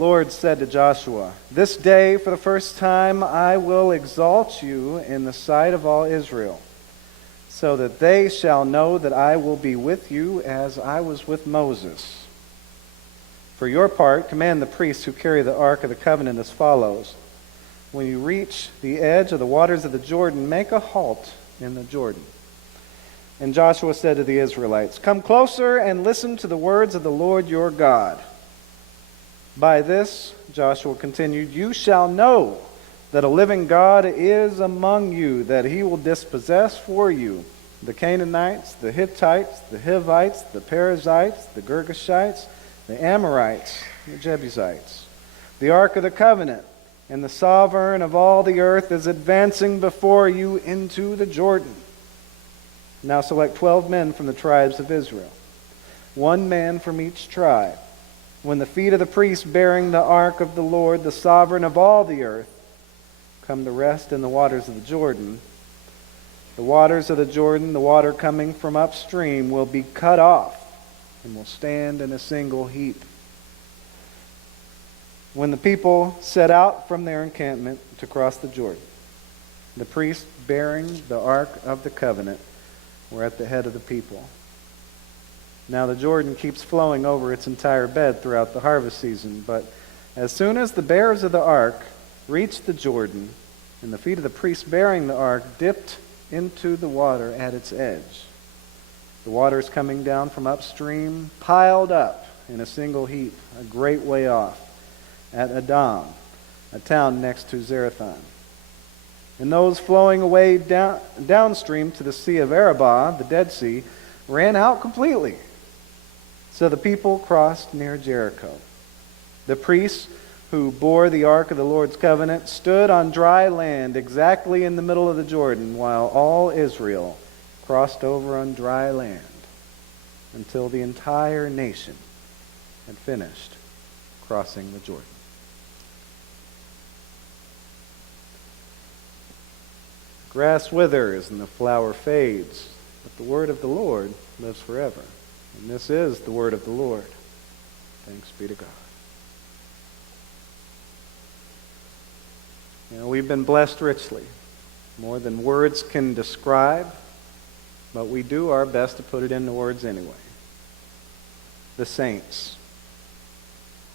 Lord said to Joshua, "This day, for the first time, I will exalt you in the sight of all Israel, so that they shall know that I will be with you as I was with Moses. For your part, command the priests who carry the ark of the covenant as follows. When you reach the edge of the waters of the Jordan, make a halt in the Jordan." And Joshua said to the Israelites, "Come closer and listen to the words of the Lord your God. By this," Joshua continued, "you shall know that a living God is among you, that he will dispossess for you the Canaanites, the Hittites, the Hivites, the Perizzites, the Girgashites, the Amorites, the Jebusites. The ark of the covenant and the sovereign of all the earth is advancing before you into the Jordan. Now select 12 men from the tribes of Israel, 1 man from each tribe. When the feet of the priests bearing the ark of the Lord, the sovereign of all the earth, come to rest in the waters of the Jordan, the waters of the Jordan, the water coming from upstream, will be cut off and will stand in a single heap. When the people set out from their encampment to cross the Jordan, the priests bearing the ark of the covenant were at the head of the people. Now the Jordan keeps flowing over its entire bed throughout the harvest season, but as soon as the bearers of the ark reached the Jordan, and the feet of the priests bearing the ark dipped into the water at its edge, the waters coming down from upstream piled up in a single heap, a great way off, at Adam, a town next to Zarethan. And those flowing away downstream to the Sea of Arabah, the Dead Sea, ran out completely. So the people crossed near Jericho. The priests who bore the ark of the Lord's covenant stood on dry land exactly in the middle of the Jordan, while all Israel crossed over on dry land until the entire nation had finished crossing the Jordan. Grass withers and the flower fades, but the word of the Lord lives forever. And this is the word of the Lord. Thanks be to God. We've been blessed richly, more than words can describe, but we do our best to put it into words anyway. The saints.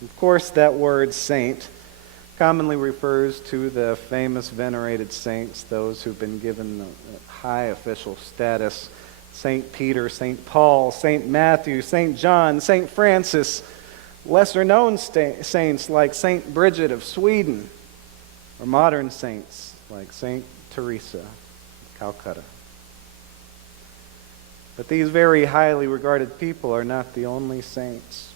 Of course, that word saint commonly refers to the famous venerated saints, those who've been given the high official status: St. Peter, St. Paul, St. Matthew, St. John, St. Francis, lesser-known saints like St. Bridget of Sweden, or modern saints like St. Teresa of Calcutta. But these very highly regarded people are not the only saints.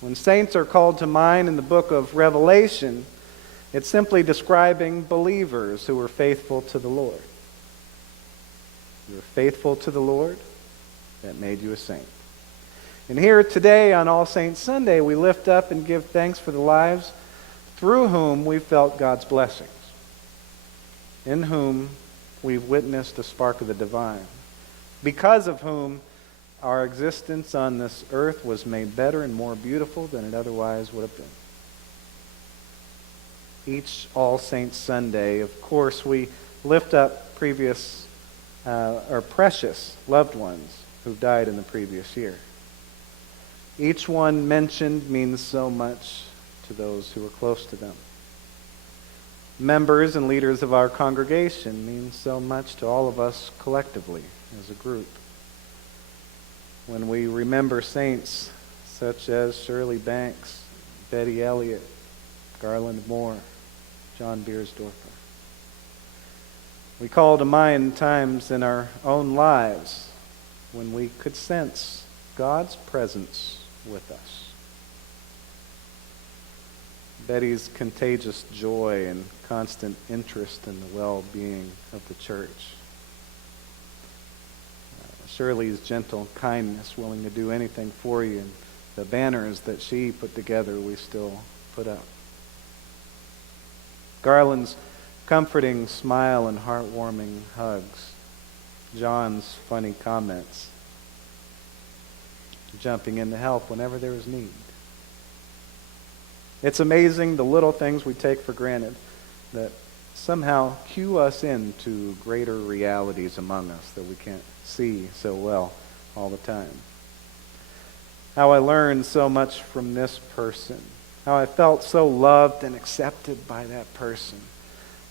When saints are called to mind in the book of Revelation, it's simply describing believers who were faithful to the Lord. You were faithful to the Lord, that made you a saint. And here today on All Saints Sunday, we lift up and give thanks for the lives through whom we felt God's blessings, in whom we've witnessed a spark of the divine, because of whom our existence on this earth was made better and more beautiful than it otherwise would have been. Each All Saints Sunday, of course, we lift up precious loved ones who died in the previous year. Each one mentioned means so much to those who are close to them. Members and leaders of our congregation mean so much to all of us collectively as a group. When we remember saints such as Shirley Banks, Betty Elliott, Garland Moore, John Beersdorfer, we call to mind times in our own lives when we could sense God's presence with us. Betty's contagious joy and constant interest in the well-being of the church. Shirley's gentle kindness, willing to do anything for you, and the banners that she put together we still put up. Garland's comforting smile and heartwarming hugs. John's funny comments. Jumping in to help whenever there was need. It's amazing the little things we take for granted that somehow cue us into greater realities among us that we can't see so well all the time. How I learned so much from this person. How I felt so loved and accepted by that person.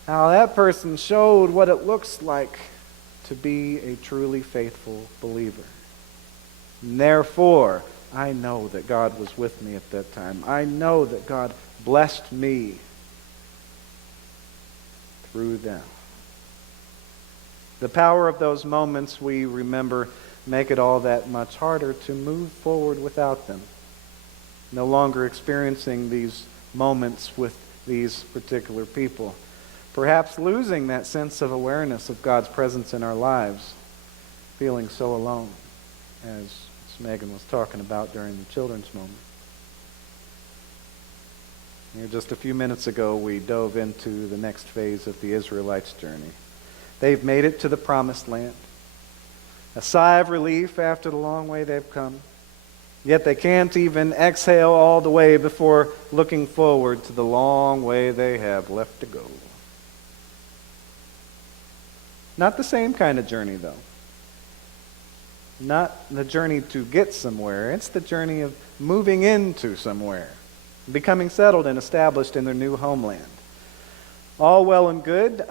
How that person showed what it looks like to be a truly faithful believer. And therefore, I know that God was with me at that time. I know that God blessed me through them. The power of those moments we remember make it all that much harder to move forward without them. No longer experiencing these moments with these particular people. Perhaps losing that sense of awareness of God's presence in our lives. Feeling so alone, as Megan was talking about during the children's moment. Just a few minutes ago, we dove into the next phase of the Israelites' journey. They've made it to the promised land. A sigh of relief after the long way they've come. Yet they can't even exhale all the way before looking forward to the long way they have left to go. Not the same kind of journey, though. Not the journey to get somewhere. It's the journey of moving into somewhere. Becoming settled and established in their new homeland. All well and good.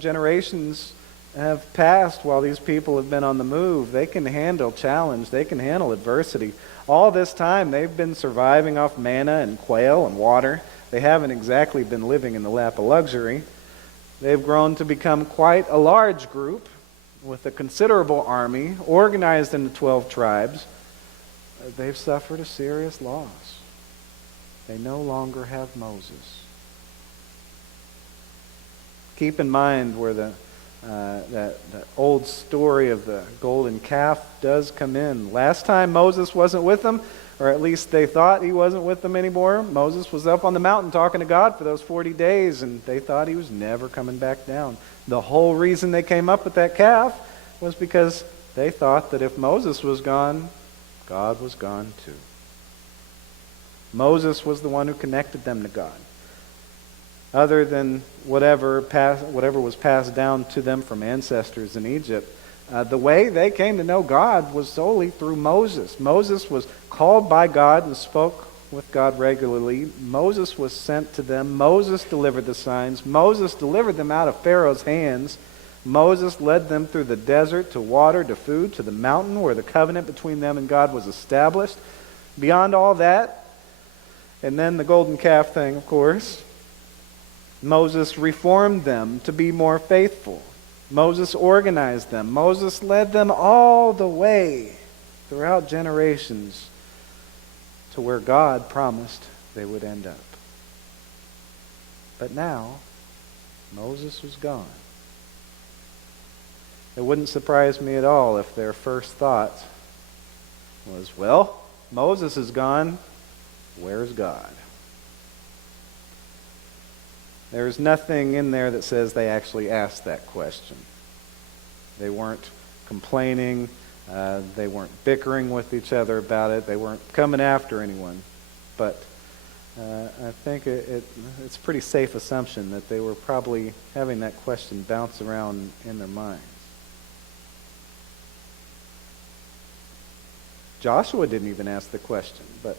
Generations have passed while these people have been on the move. They can handle challenge. They can handle adversity. All this time they've been surviving off manna and quail and water. They haven't exactly been living in the lap of luxury. They've grown to become quite a large group with a considerable army organized into 12 tribes. They've suffered a serious loss. They no longer have Moses. Keep in mind where that old story of the golden calf does come in. Last time Moses wasn't with them, or at least they thought he wasn't with them anymore. Moses was up on the mountain talking to God for those 40 days, and they thought he was never coming back down. The whole reason they came up with that calf was because they thought that if Moses was gone, God was gone too. Moses was the one who connected them to God. Other than whatever was passed down to them from ancestors in Egypt, the way they came to know God was solely through Moses. Moses was called by God and spoke with God regularly. Moses was sent to them. Moses delivered the signs. Moses delivered them out of Pharaoh's hands. Moses led them through the desert to water, to food, to the mountain where the covenant between them and God was established. Beyond all that, and then the golden calf thing, of course, Moses reformed them to be more faithful. Moses organized them. Moses led them all the way throughout generations to where God promised they would end up. But now, Moses was gone. It wouldn't surprise me at all if their first thought was, well, Moses is gone. Where's God? There's nothing in there that says they actually asked that question. They weren't complaining. They weren't bickering with each other about it. They weren't coming after anyone. But I think it's a pretty safe assumption that they were probably having that question bounce around in their minds. Joshua didn't even ask the question, but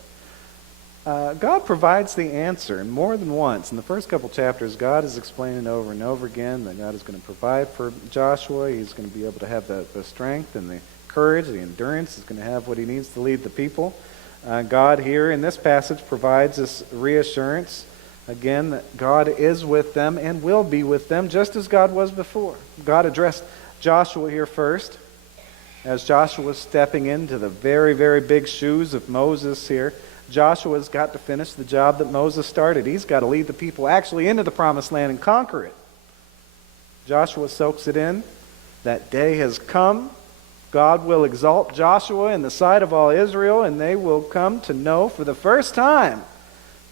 God provides the answer more than once. In the first couple chapters, God is explaining over and over again that God is going to provide for Joshua. He's going to be able to have the strength and the courage, the endurance. He's going to have what he needs to lead the people. God here in this passage provides this reassurance, again, that God is with them and will be with them just as God was before. God addressed Joshua here first, as Joshua was stepping into the very, very big shoes of Moses here. Joshua's got to finish the job that Moses started. He's got to lead the people actually into the promised land and conquer it. Joshua soaks it in. That day has come. God will exalt Joshua in the sight of all Israel, and they will come to know for the first time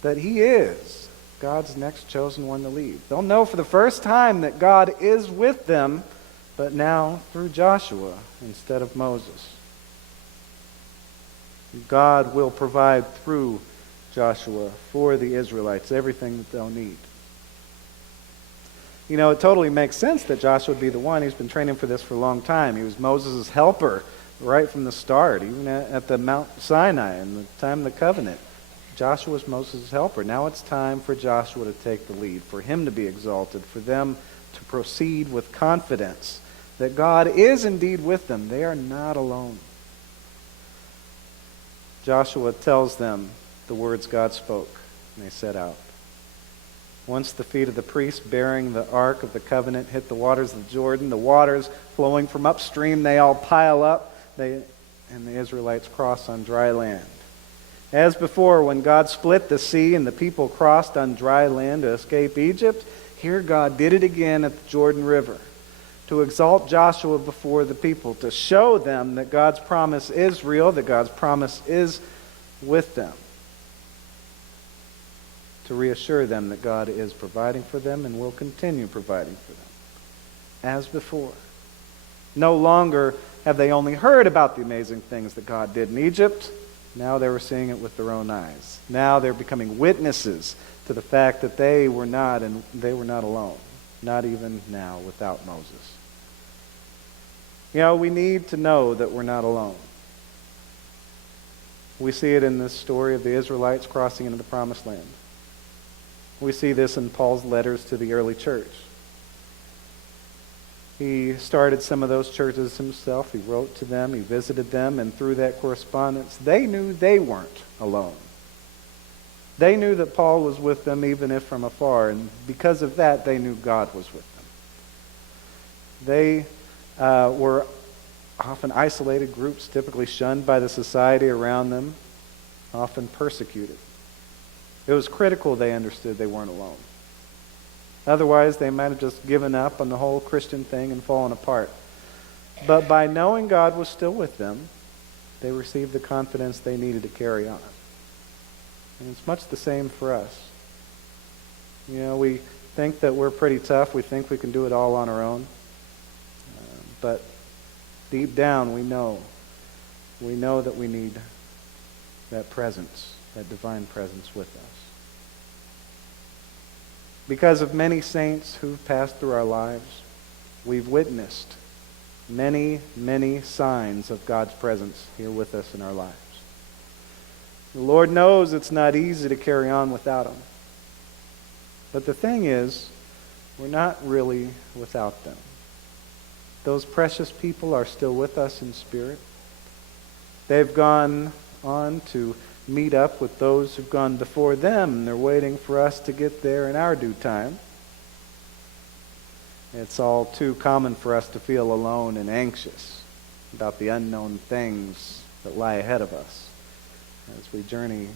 that he is God's next chosen one to lead. They'll know for the first time that God is with them, but now through Joshua instead of Moses. God will provide through Joshua for the Israelites everything that they'll need. You know, it totally makes sense that Joshua would be the one. He's been training for this for a long time. He was Moses' helper right from the start, even at the Mount Sinai and the time of the covenant. Joshua was Moses' helper. Now it's time for Joshua to take the lead, for him to be exalted, for them to proceed with confidence that God is indeed with them. They are not alone. Joshua tells them the words God spoke, and they set out. Once the feet of the priests bearing the Ark of the Covenant hit the waters of Jordan, the waters flowing from upstream, they all pile up, and the Israelites cross on dry land. As before, when God split the sea and the people crossed on dry land to escape Egypt, here God did it again at the Jordan River to exalt Joshua before the people, to show them that God's promise is real, that God's promise is with them, to reassure them that God is providing for them and will continue providing for them, as before. No longer have they only heard about the amazing things that God did in Egypt. Now they were seeing it with their own eyes. Now they're becoming witnesses to the fact that they were not alone, not even now without Moses. You know, we need to know that we're not alone. We see it in this story of the Israelites crossing into the Promised Land. We see this in Paul's letters to the early church. He started some of those churches himself. He wrote to them, he visited them, and through that correspondence, they knew they weren't alone. They knew that Paul was with them even if from afar, and because of that, they knew God was with them. They were often isolated groups, typically shunned by the society around them, often persecuted. It was critical they understood they weren't alone. Otherwise, they might have just given up on the whole Christian thing and fallen apart. But by knowing God was still with them, they received the confidence they needed to carry on. And it's much the same for us. You know, we think that we're pretty tough. We think we can do it all on our own. But deep down, we know that we need that presence, that divine presence with us. Because of many saints who've passed through our lives, we've witnessed many, many signs of God's presence here with us in our lives. The Lord knows it's not easy to carry on without Him. But the thing is, we're not really without them. Those precious people are still with us in spirit. They've gone on to meet up with those who've gone before them, and they're waiting for us to get there in our due time. It's all too common for us to feel alone and anxious about the unknown things that lie ahead of us as we journey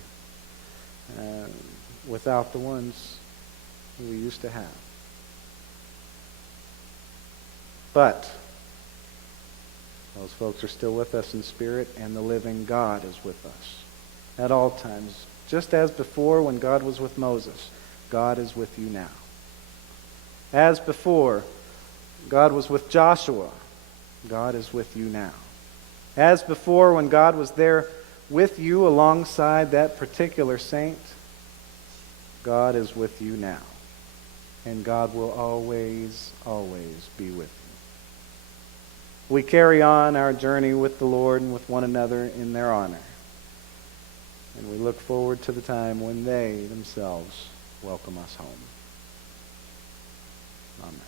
without the ones we used to have. But those folks are still with us in spirit, and the living God is with us at all times. Just as before when God was with Moses, God is with you now. As before, God was with Joshua, God is with you now. As before, when God was there with you alongside that particular saint, God is with you now. And God will always, always be with you. We carry on our journey with the Lord and with one another in their honor. And we look forward to the time when they themselves welcome us home. Amen.